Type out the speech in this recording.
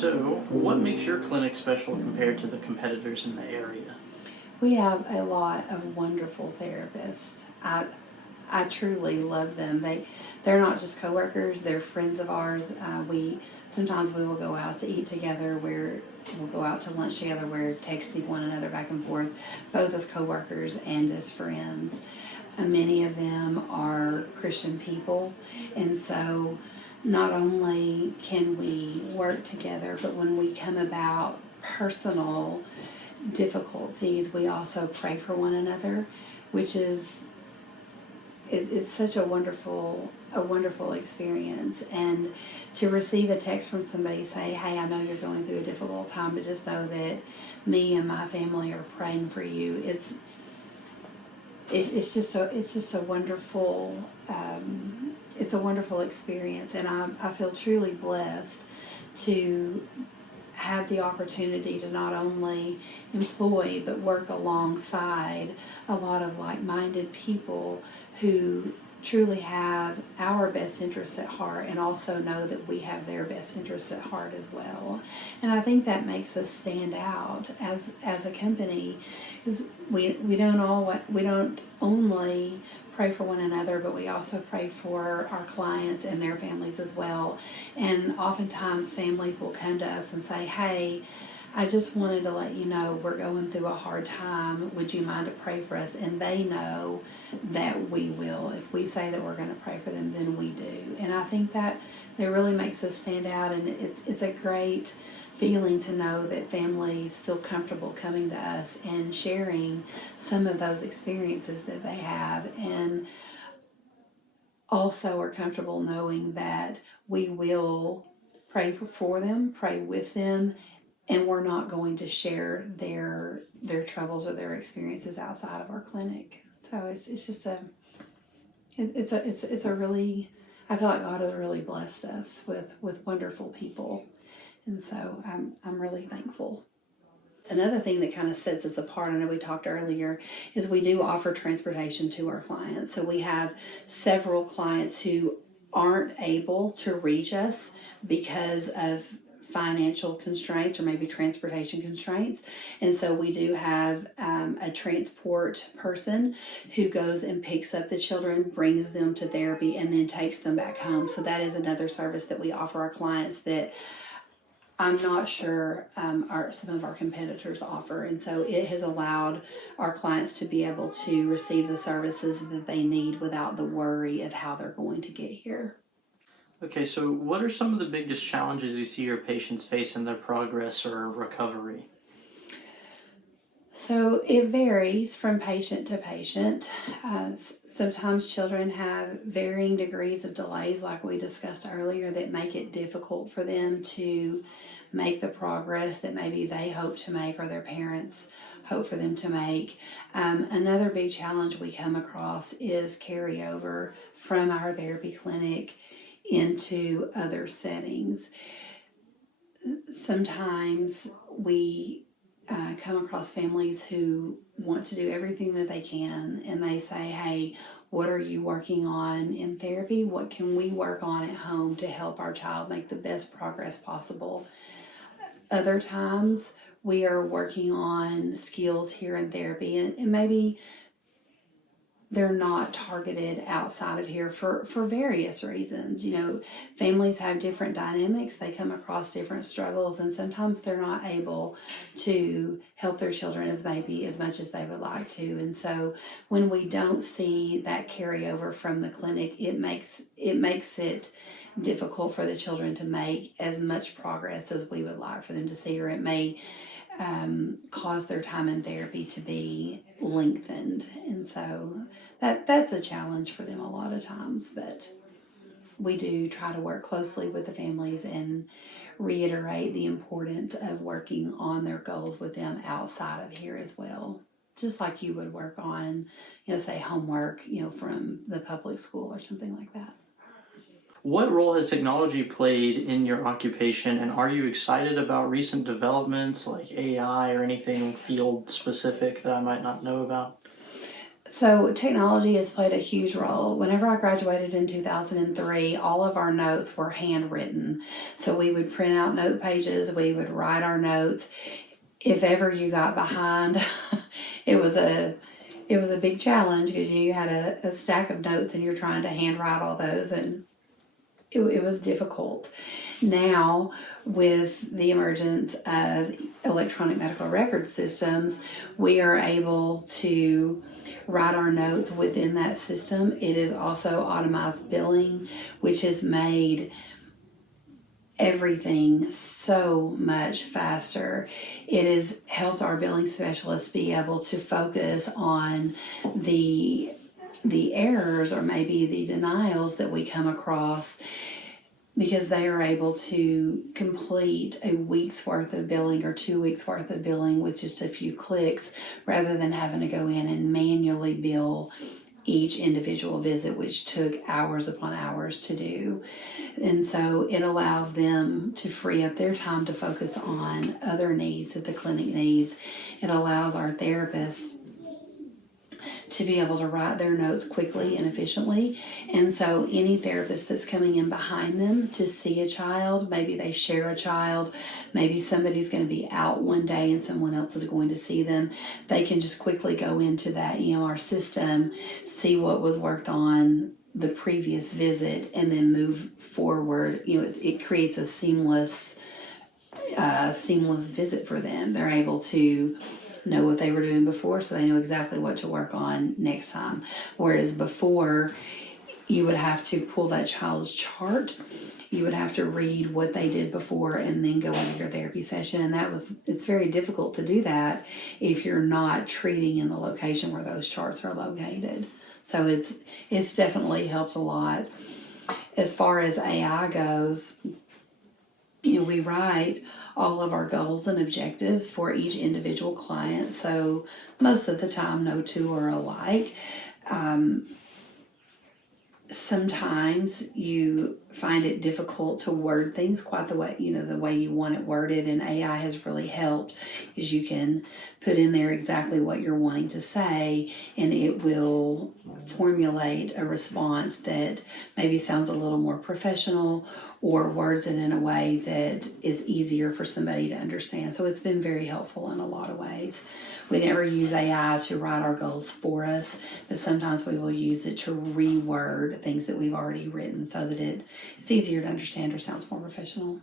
So, what makes your clinic special compared to the competitors in the area? We have a lot of wonderful therapists. I I truly love them. They're not just coworkers; they're friends of ours. We sometimes we will go out to eat together. We'll go out to lunch together. We're texting one another back and forth, both as coworkers and as friends. Many of them are Christian people, and so not only can we work together, but when we come about personal difficulties, we also pray for one another, which is it's such a wonderful experience. And to receive a text from somebody say, "Hey, I know you're going through a difficult time, but just know that me and my family are praying for you." It's just a wonderful it's a wonderful experience, and I feel truly blessed to have the opportunity to not only employ but work alongside a lot of like-minded people who truly have our best interests at heart and also know that we have their best interests at heart as well. And I think that makes us stand out as a company, because we don't only pray for one another, but we also pray for our clients and their families as well. And oftentimes families will come to us and say, "Hey, I just wanted to let you know we're going through a hard time. Would you mind to pray for us?" And they know that we will. If we say that we're going to pray for them, then we do. And I think that really makes us stand out, and it's a great feeling to know that families feel comfortable coming to us and sharing some of those experiences that they have, and also are comfortable knowing that we will pray for them, pray with them, and we're not going to share their troubles or their experiences outside of our clinic. So it's just it's a really, I feel like God has really blessed us with wonderful people, and so I'm really thankful. Another thing that kind of sets us apart, I know we talked earlier, is we do offer transportation to our clients. So we have several clients who aren't able to reach us because of financial constraints or maybe transportation constraints. And so we do have a transport person who goes and picks up the children, brings them to therapy, and then takes them back home. So that is another service that we offer our clients that I'm not sure some of our competitors offer. And so it has allowed our clients to be able to receive the services that they need without the worry of how they're going to get here. Okay, so what are some of the biggest challenges you see your patients face in their progress or recovery? So it varies from patient to patient. Sometimes children have varying degrees of delays, like we discussed earlier, that make it difficult for them to make the progress that maybe they hope to make or their parents hope for them to make. Another big challenge we come across is carryover from our therapy clinic into other settings. Sometimes we come across families who want to do everything that they can, and they say, "Hey, what are you working on in therapy? What can we work on at home to help our child make the best progress possible?" Other times we are working on skills here in therapy, and maybe they're not targeted outside of here for various reasons. You know, families have different dynamics, they come across different struggles, and sometimes they're not able to help their children as much as they would like to. And so when we don't see that carryover from the clinic, it makes it difficult for the children to make as much progress as we would like for them to see, or it may cause their time in therapy to be lengthened. And so that's a challenge for them a lot of times. But we do try to work closely with the families and reiterate the importance of working on their goals with them outside of here as well. Just like you would work on, say homework, from the public school or something like that. What role has technology played in your occupation, and are you excited about recent developments like AI or anything field specific that I might not know about? So technology has played a huge role. Whenever I graduated in 2003, all of our notes were handwritten. So we would print out note pages, we would write our notes. If ever you got behind, it was a big challenge because you had a stack of notes and you're trying to handwrite all those, and it was difficult. Now, with the emergence of electronic medical record systems, we are able to write our notes within that system. It is also automized billing, which has made everything so much faster. It has helped our billing specialists be able to focus on the errors or maybe the denials that we come across, because they are able to complete a week's worth of billing or 2 weeks worth of billing with just a few clicks, rather than having to go in and manually bill each individual visit, which took hours upon hours to do. And so it allows them to free up their time to focus on other needs that the clinic needs. It allows our therapists to be able to write their notes quickly and efficiently. And so any therapist that's coming in behind them to see a child, maybe they share a child, maybe somebody's going to be out one day and someone else is going to see them, they can just quickly go into that EMR system, see what was worked on the previous visit, and then move forward. It creates a seamless visit for them. They're able to know what they were doing before, so they know exactly what to work on next time. Whereas before, you would have to pull that child's chart, you would have to read what they did before and then go into your therapy session, and it's very difficult to do that if you're not treating in the location where those charts are located. So it's definitely helped a lot. As far as AI goes, we write all of our goals and objectives for each individual client. So most of the time, no two are alike. Sometimes you find it difficult to word things quite the way you want it worded, and AI has really helped, because you can put in there exactly what you're wanting to say, and it will formulate a response that maybe sounds a little more professional, or words it in a way that is easier for somebody to understand. So it's been very helpful in a lot of ways. We never use AI to write our goals for us, but sometimes we will use it to reword things that we've already written so that it's easier to understand or sounds more professional.